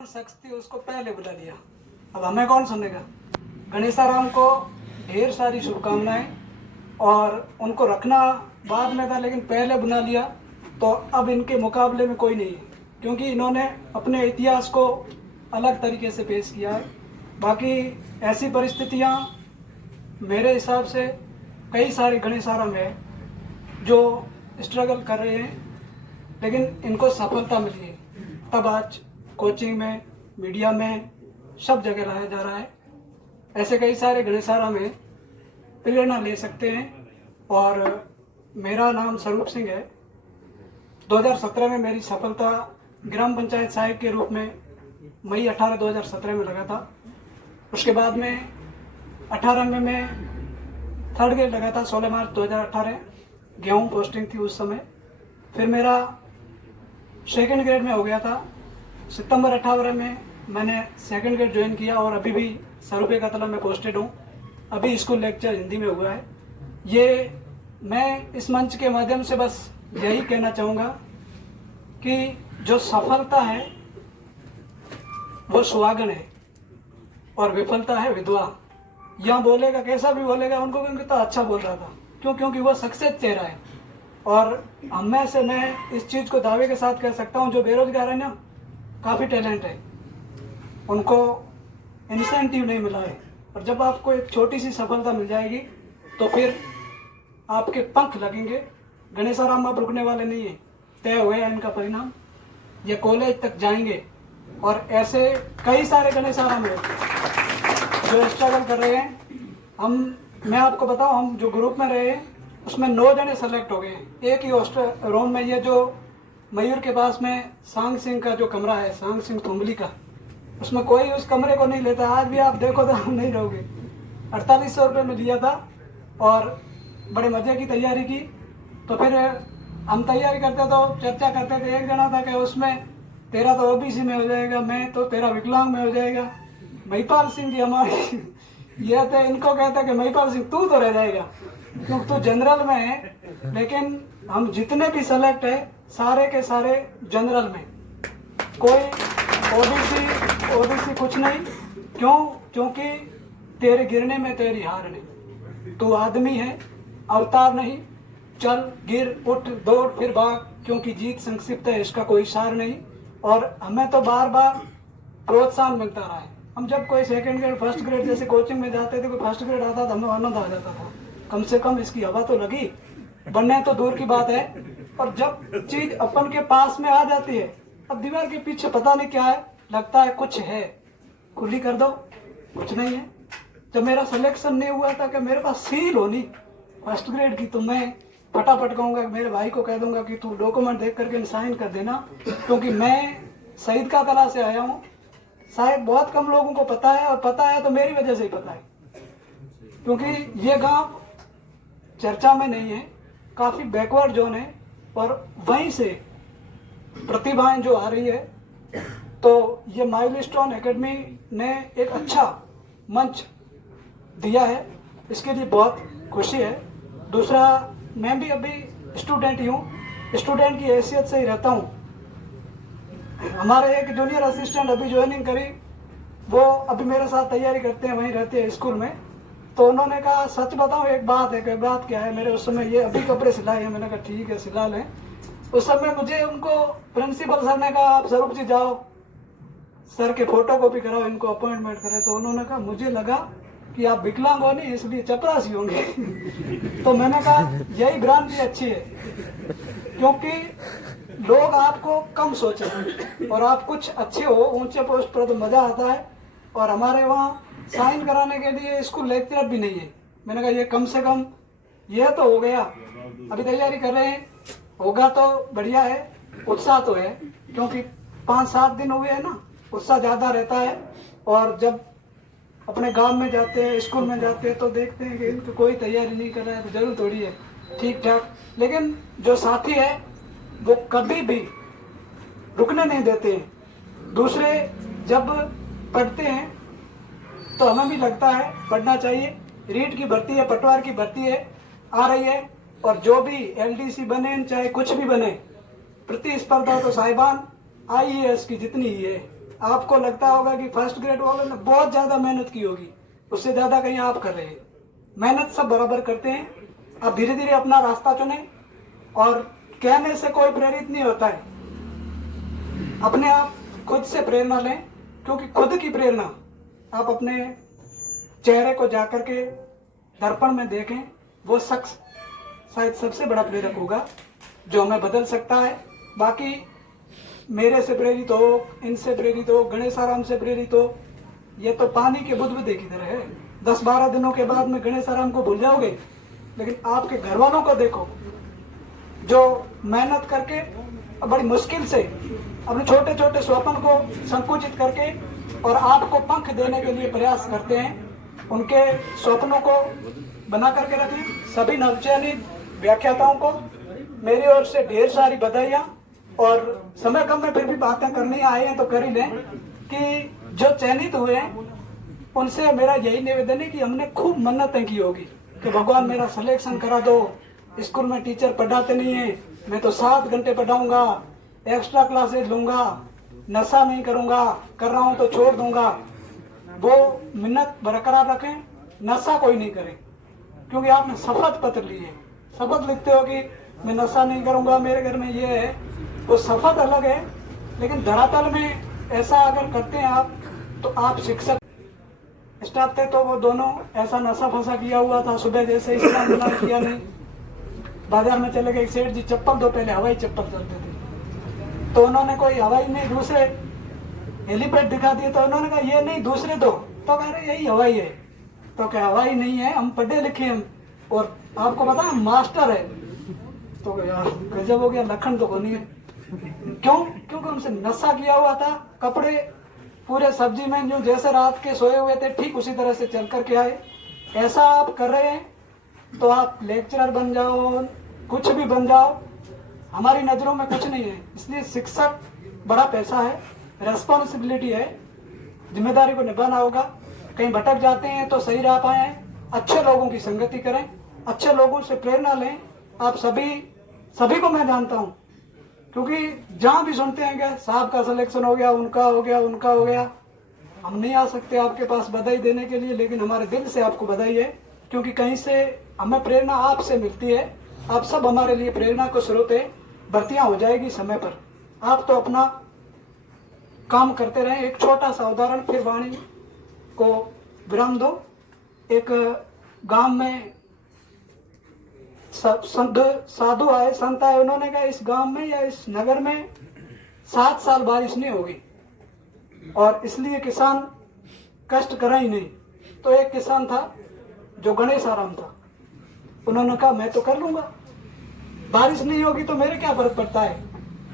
शख्स थी उसको पहले बुला लिया। अब हमें कौन सुनेगा। गणेशाराम को ढेर सारी शुभकामनाएं, और उनको रखना बाद में था लेकिन पहले बुला लिया तो अब इनके मुकाबले में कोई नहीं है, क्योंकि इन्होंने अपने इतिहास को अलग तरीके से पेश किया है। बाकी ऐसी परिस्थितियां मेरे हिसाब से कई सारे गणेशाराम है जो स्ट्रगल कर रहे हैं, लेकिन इनको सफलता मिली है, तब आज कोचिंग में, मीडिया में, सब जगह लाया जा रहा है। ऐसे कई सारे गणेशाराम में प्रेरणा ले सकते हैं। और मेरा नाम स्वरूप सिंह है। 2017 में मेरी सफलता ग्राम पंचायत सहायक के रूप में मई 18 2017 में लगा था। उसके बाद में 18 में मैं थर्ड ग्रेड लगा था। 16 मार्च 2018 गेहूँ पोस्टिंग थी उस समय। फिर मेरा सेकंड ग्रेड में हो गया था। सितंबर 18 में मैंने सेकंड ग्रेड ज्वाइन किया और अभी भी सरूपे का तलब में पोस्टेड हूँ। अभी स्कूल लेक्चर हिंदी में हुआ है। ये मैं इस मंच के माध्यम से बस यही कहना चाहूँगा कि जो सफलता है वो सुहागन है और विफलता है विधवा। यहाँ बोलेगा कैसा भी बोलेगा, उनको भी कितना अच्छा बोल रहा था, क्योंकि वो सक्सेस चेहरा है। और हम में से मैं इस चीज़ को दावे के साथ कह सकता हूँ, जो बेरोजगार है ना, काफ़ी टैलेंट है, उनको इंसेंटिव नहीं मिला है। और जब आपको एक छोटी सी सफलता मिल जाएगी तो फिर आपके पंख लगेंगे। गणेशाराम अब रुकने वाले नहीं है, तय हुए हैं इनका परिणाम। ये कॉलेज तक जाएंगे और ऐसे कई सारे गणेशाराम है जो स्ट्रगल कर रहे हैं। मैं आपको बताऊं, हम जो ग्रुप में रहे हैं उसमें 9 जने सेलेक्ट हो गए हैं। एक ही रूम में, ये जो मयूर के पास में सांग सिंह का जो कमरा है, सांग सिंह तुंबली का, उसमें कोई उस कमरे को नहीं लेता। आज भी आप देखो तो हम नहीं रहोगे। 4800 रुपये में लिया था और बड़े मजे की तैयारी की। तो फिर हम तैयारी करते तो चर्चा करते थे। एक जना था कि उसमें तेरा तो ओबीसी में हो जाएगा, मैं तो तेरा विकलांग में हो जाएगा। महिपाल सिंह जी हमारे ये थे, इनको कहता कि महिपाल सिंह तू तो रह जाएगा क्योंकि तू जनरल में है। लेकिन हम जितने भी सेलेक्ट है सारे के सारे जनरल में, कोई ओबीसी कुछ नहीं। क्यों? क्योंकि तेरे गिरने में तेरी हार नहीं। तू आदमी है, अवतार नहीं। चल, गिर, उठ, दौड़, फिर भाग, क्योंकि जीत संक्षिप्त है, इसका कोई सार नहीं। और हमें तो बार बार प्रोत्साहन मिलता रहा है। हम जब कोई सेकंड ग्रेड, फर्स्ट ग्रेड जैसे कोचिंग में जाते थे, कोई फर्स्ट ग्रेड आता था, हमें आनंद आ जाता था, कम से कम इसकी हवा तो लगी। बनने तो दूर की बात है, और जब चीज अपन के पास में आ जाती है, अब दीवार के पीछे पता नहीं क्या है, लगता है कुछ है, खुली कर दो, कुछ नहीं है। जब मेरा सिलेक्शन नहीं हुआ था कि मेरे पास सील होनी फर्स्ट ग्रेड की, तो मैं फटाफट कहूँगा, मेरे भाई को कह दूंगा कि तू डॉक्यूमेंट देख करके साइन कर देना, क्योंकि मैं शहीद का तला से आया हूँ। शायद बहुत कम लोगों को पता है, और पता है तो मेरी वजह से ही पता है, क्योंकि ये गांव चर्चा में नहीं है, काफ़ी बैकवर्ड जोन है। और वहीं से प्रतिभाएं जो आ रही है, तो ये माइलस्टोन एकेडमी ने एक अच्छा मंच दिया है, इसके लिए बहुत खुशी है। दूसरा, मैं भी अभी स्टूडेंट ही हूँ, स्टूडेंट की हैसियत से ही रहता हूँ। हमारे एक जूनियर असिस्टेंट अभी ज्वाइनिंग करी, वो अभी मेरे साथ तैयारी करते हैं, वहीं रहते हैं स्कूल में। तो उन्होंने कहा, सच बताऊँ एक बात है। कि बात क्या है? मेरे उस समय ये अभी कपड़े सिलाए हैं। मैंने कहा ठीक है, सिला लें। उस समय मुझे उनको प्रिंसिपल सर ने कहा, आप स्वरूप जी जाओ, सर के फोटो कॉपी कराओ, इनको अपॉइंटमेंट करें। तो उन्होंने कहा, मुझे लगा कि आप विकलांग हो नहीं, इसलिए चपरासी होंगे। तो मैंने कहा यही भ्रांति अच्छी है, क्योंकि लोग आपको कम सोचें और आप कुछ अच्छे हो, ऊंचे पोस्ट पर, तो मजा आता है। और हमारे वहाँ साइन कराने के लिए स्कूल लेक्चर भी नहीं है। मैंने कहा ये कम से कम यह तो हो गया, अभी तैयारी कर रहे हैं, होगा तो बढ़िया है। उत्साह तो है, क्योंकि 5-7 दिन हुए हैं ना, उत्साह ज़्यादा रहता है। और जब अपने गांव में जाते हैं, स्कूल में जाते हैं, तो देखते हैं कि इनकी कोई तैयारी नहीं कर रहा है, तो जरूर थोड़ी है ठीक ठाक। लेकिन जो साथी है वो कभी भी रुकने नहीं देते हैं। दूसरे जब पढ़ते हैं तो हमें भी लगता है पढ़ना चाहिए। रीट की भर्ती है, पटवार की भर्ती है, आ रही है, और जो भी एलडीसी बने, चाहे कुछ भी बने, प्रतिस्पर्धा तो साहिबान आईएएस की जितनी ही है, आपको लगता होगा कि फर्स्ट ग्रेड वालों ने बहुत ज़्यादा मेहनत की होगी, उससे ज़्यादा कहीं आप कर रहे हैं। मेहनत सब बराबर करते हैं। आप धीरे धीरे अपना रास्ता चुनें और कहने से कोई प्रेरित नहीं होता है, अपने आप खुद से प्रेरणा लें, क्योंकि खुद की प्रेरणा आप अपने चेहरे को जाकर के दर्पण में देखें, वो शख्स शायद सबसे बड़ा प्रेरक होगा जो हमें बदल सकता है। बाकी मेरे से प्रेरित हो, इनसे प्रेरित हो, गणेशाराम से प्रेरित हो, ये तो पानी के बुदबुदे की तरह है। 10-12 दिनों के बाद में गणेशाराम को भूल जाओगे, लेकिन आपके घर वालों को देखो जो मेहनत करके बड़ी मुश्किल से अपने छोटे छोटे स्वप्न को संकुचित करके और आपको पंख देने के लिए प्रयास करते हैं। उनके स्वप्नों को बना करके रखें। सभी नवचयनित व्याख्याताओं को मेरी ओर से ढेर सारी बधाइयाँ, और समय कम में फिर भी बातें करनी आए हैं तो कर ही लें कि जो चयनित हुए हैं उनसे मेरा यही निवेदन है कि हमने खूब मन्नतें की होगी कि भगवान मेरा सिलेक्शन करा दो। स्कूल में टीचर पढ़ाते नहीं है, मैं तो 7 घंटे पढ़ाऊंगा, एक्स्ट्रा क्लासेज लूंगा, नशा नहीं करूंगा, कर रहा हूं तो छोड़ दूंगा। वो मिन्नत बरकरार रखें, नशा कोई नहीं करे, क्योंकि आपने शपथ पत्र ली है। शपथ लिखते हो कि मैं नशा नहीं करूंगा, मेरे घर में ये है, वो शपथ अलग है, लेकिन धरातल में ऐसा अगर करते हैं आप, तो आप शिक्षक स्टाफ थे तो वो दोनों ऐसा नशा फंसा किया हुआ था। सुबह जैसे इस्लाम किया नहीं, बाजार में चले गए, सेठ जी चप्पल दो, पहले हवाई चप्पल चलते थे, तो उन्होंने कोई हवाई नहीं दूसरे हेलीपैड दिखा दिए, तो उन्होंने कहा ये नहीं दूसरे दो, तो कह रहे यही हवाई है। तो क्या हवाई नहीं है, हम पढ़े लिखे हैं और आपको पता है मास्टर है। तो यार गजब हो गया, लखन तो बनी है। क्यों? क्योंकि उनसे नशा किया हुआ था। कपड़े पूरे सब्जी में जो जैसे रात के सोए हुए थे ठीक उसी तरह से चल करके आए। ऐसा आप कर रहे हैं तो आप लेक्चरर बन जाओ, कुछ भी बन जाओ, हमारी नजरों में कुछ नहीं है। इसलिए शिक्षक बड़ा पैसा है, रेस्पॉन्सिबिलिटी है, जिम्मेदारी को निभाना होगा। कहीं भटक जाते हैं तो सही राह पाए, अच्छे लोगों की संगति करें, अच्छे लोगों से प्रेरणा लें। आप सभी को मैं जानता हूं, क्योंकि जहां भी सुनते हैं क्या साहब का सिलेक्शन हो गया, उनका हो गया, उनका हो गया। हम नहीं आ सकते आपके पास बधाई देने के लिए, लेकिन हमारे दिल से आपको बधाई है, क्योंकि कहीं से हमें प्रेरणा आपसे मिलती है। आप सब हमारे लिए प्रेरणा को स्रोत है। भर्तियां हो जाएगी समय पर, आप तो अपना काम करते रहें। एक छोटा सा उदाहरण, फिर वाणी को विराम दो। एक गांव में साधु आए, संत आए, उन्होंने कहा इस गांव में या इस नगर में 7 साल बारिश नहीं होगी और इसलिए किसान कष्ट करा ही नहीं। तो एक किसान था जो गणेशाराम था, उन्होंने कहा मैं तो कर लूंगा, बारिश नहीं होगी तो मेरे क्या फर्क पड़ता है,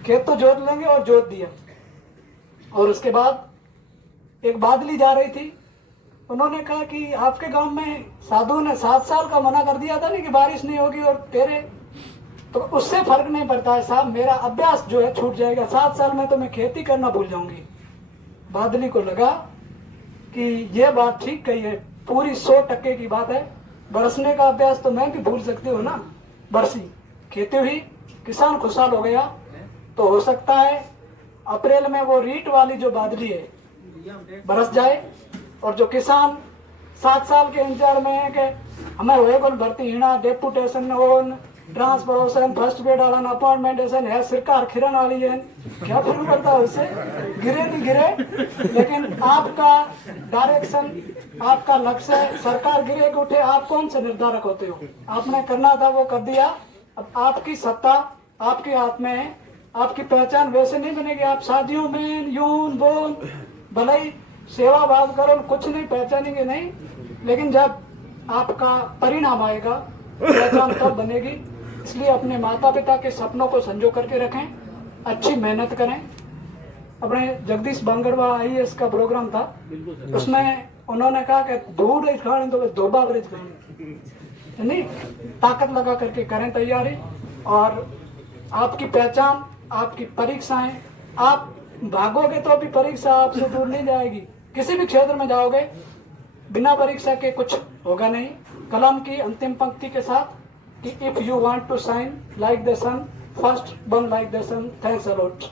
खेत तो जोत लेंगे, और जोत दिया। और उसके बाद एक बादली जा रही थी, उन्होंने कहा कि आपके गांव में साधु ने 7 साल का मना कर दिया था ना कि बारिश नहीं होगी, और तेरे तो उससे फर्क नहीं पड़ता है साहब, मेरा अभ्यास जो है छूट जाएगा, 7 साल में तो मैं खेती करना भूल जाऊंगी। बादली को लगा कि ये बात ठीक कही है, पूरी 100% की बात है। बरसने का अभ्यास तो मैं भी भूल सकती हूँ ना। बरसी, खेती हुई, किसान खुशहाल हो गया। तो हो सकता है अप्रैल में वो रीट वाली जो बादली है बरस जाए, और जो किसान 7 साल के इंतजार में है कि हमें होएगा भर्ती हिना, डेपुटेशन ओन, ट्रांसफरोशन, फर्स्ट ग्रेड वाला अपॉइंटमेंटेशन है, सरकार खिरन वाली है, क्या फर्क पड़ता है उससे, गिरे नहीं गिरे। लेकिन आपका डायरेक्शन, आपका लक्ष्य है, सरकार गिरे कि उठे, आप कौन से निर्धारक होते हो? आपने करना था वो कर दिया। अब आपकी सत्ता आपके हाथ में है। आपकी पहचान वैसे नहीं बनेगी, आप शादियों में यूं बोल भले ही सेवा भाव करो, कुछ नहीं पहचानेंगे नहीं, लेकिन जब आपका परिणाम आएगा पहचान तब बनेगी। इसलिए अपने माता पिता के सपनों को संजो करके रखें, अच्छी मेहनत करें। अपने जगदीश बांगड़वा IAS का प्रोग्राम था, उसमें उन्होंने कहा कि दूध खाने तो धोबा ब्रिज करें, नहीं ताकत लगा करके करें तैयारी। और आपकी पहचान, आपकी परीक्षाएं, आप भागोगे तो भी परीक्षा आपसे दूर नहीं जाएगी। किसी भी क्षेत्र में जाओगे बिना परीक्षा के कुछ होगा नहीं। कलाम की अंतिम पंक्ति के साथ कि if you want to shine like the sun, first burn like the sun. Thanks a lot.